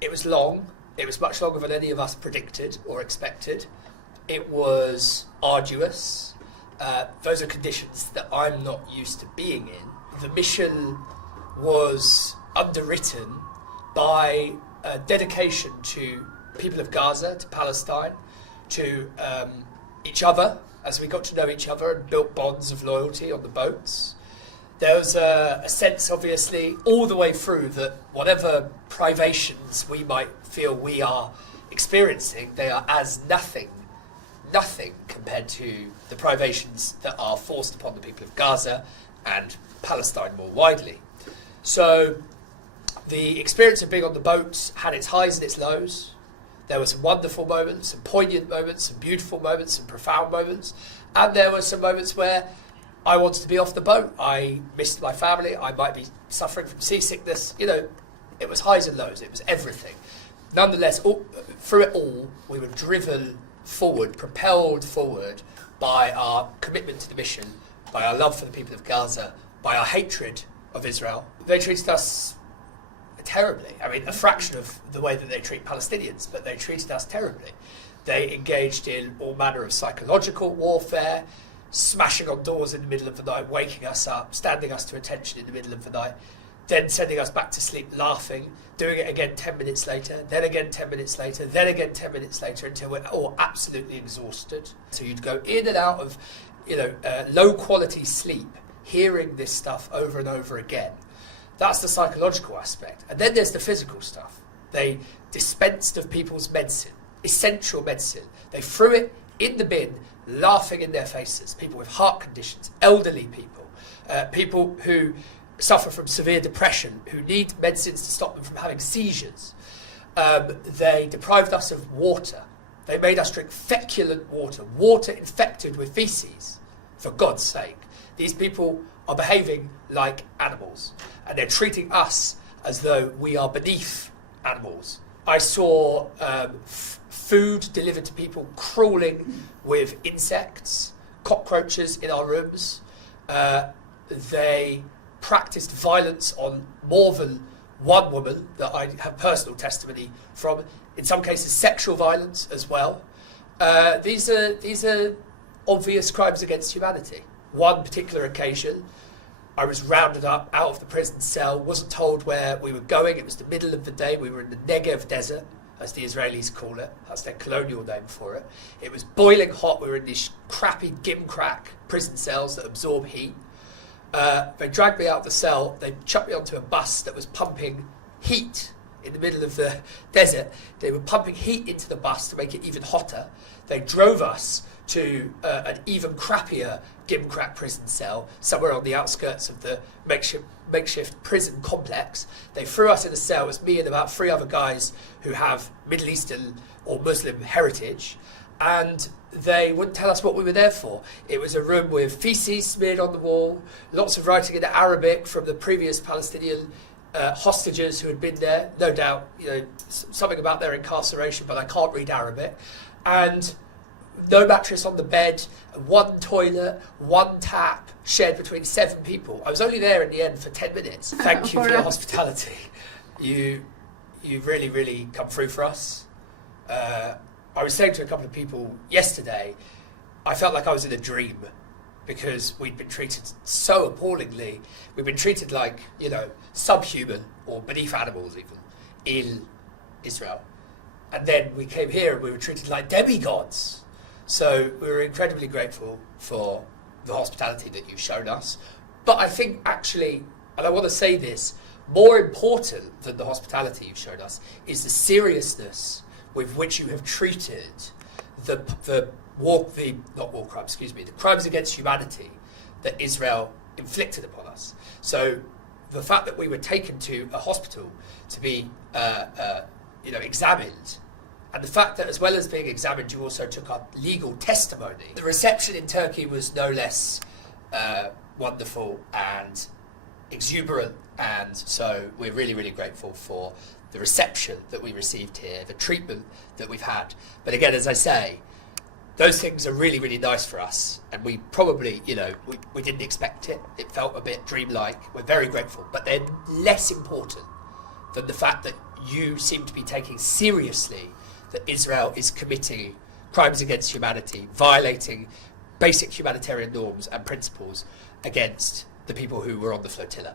It was long. It was much longer than any of us predicted or expected. It was arduous. Those are conditions that I'm not used to being in. The mission was underwritten by a dedication to people of Gaza, to Palestine, to each other, as we got to know each other and built bonds of loyalty on the boats. There was a sense, obviously, all the way through that whatever privations we might feel we are experiencing, they are as nothing compared to the privations that are forced upon the people of Gaza and Palestine more widely. So the experience of being on the boat had its highs and its lows. There were some wonderful moments, some poignant moments, some beautiful moments, some profound moments, and there were some moments where I wanted to be off the boat. I missed my family. I might be suffering from seasickness. You know, it was highs and lows. It was everything. Nonetheless, through it all, we were driven forward, propelled forward by our commitment to the mission, by our love for the people of Gaza, by our hatred of Israel. They treated us terribly. I mean, a fraction of the way that they treat Palestinians, but they treated us terribly. They engaged in all manner of psychological warfare, smashing on doors in the middle of the night, waking us up, standing us to attention in the middle of the night, then sending us back to sleep laughing, doing it again 10 minutes later, then again 10 minutes later, then again 10 minutes later, until we're all absolutely exhausted. So you'd go in and out of, low quality sleep, hearing this stuff over and over again. That's the psychological aspect. And then there's the physical stuff. They dispensed of people's medicine, essential medicine. They threw it in the bin, laughing in their faces. People with heart conditions, elderly people, people who suffer from severe depression, who need medicines to stop them from having seizures. They deprived us of water. They made us drink feculent water, water infected with feces, for God's sake. These people are behaving like animals, and they're treating us as though we are beneath animals. I saw food delivered to people crawling with insects, cockroaches in our rooms. They practiced violence on more than one woman that I have personal testimony from, in some cases sexual violence as well. These are obvious crimes against humanity. One particular occasion, I was rounded up out of the prison cell, wasn't told where we were going. It was the middle of the day. We were in the Negev desert, as the Israelis call it. That's their colonial name for it. It was boiling hot. We were in these crappy gimcrack prison cells that absorb heat. They dragged me out of the cell. They chucked me onto a bus that was pumping heat in the middle of the desert. They were pumping heat into the bus to make it even hotter. They drove us to an even crappier gimcrack prison cell somewhere on the outskirts of the makeshift prison complex. They threw us in a cell. It was me and about 3 other guys who have Middle Eastern or Muslim heritage, and they wouldn't tell us what we were there for. It was a room with feces smeared on the wall, lots of writing in Arabic from the previous Palestinian hostages who had been there, no doubt, something about their incarceration, but I can't read Arabic. And no mattress on the bed, 1 toilet, 1 tap, shared between 7 people. I was only there in the end for 10 minutes. Thank you for your hospitality. You really, really come through for us. I was saying to a couple of people yesterday, I felt like I was in a dream because we'd been treated so appallingly. We've been treated like, subhuman or beneath animals even in Israel. And then we came here and we were treated like demigods. So we were incredibly grateful for the hospitality that you've shown us. But I think actually, and I want to say this, more important than the hospitality you've shown us is the seriousness with which you have treated the crimes against humanity that Israel inflicted upon us. So the fact that we were taken to a hospital to be examined, and the fact that as well as being examined, you also took up legal testimony. The reception in Turkey was no less wonderful and exuberant, and so we're really, really grateful for the reception that we received here, the treatment that we've had. But again, as I say, those things are really, really nice for us, and we probably, we didn't expect it. It felt a bit dreamlike. We're very grateful, but they're less important than the fact that you seem to be taking seriously that Israel is committing crimes against humanity, violating basic humanitarian norms and principles against the people who were on the flotilla.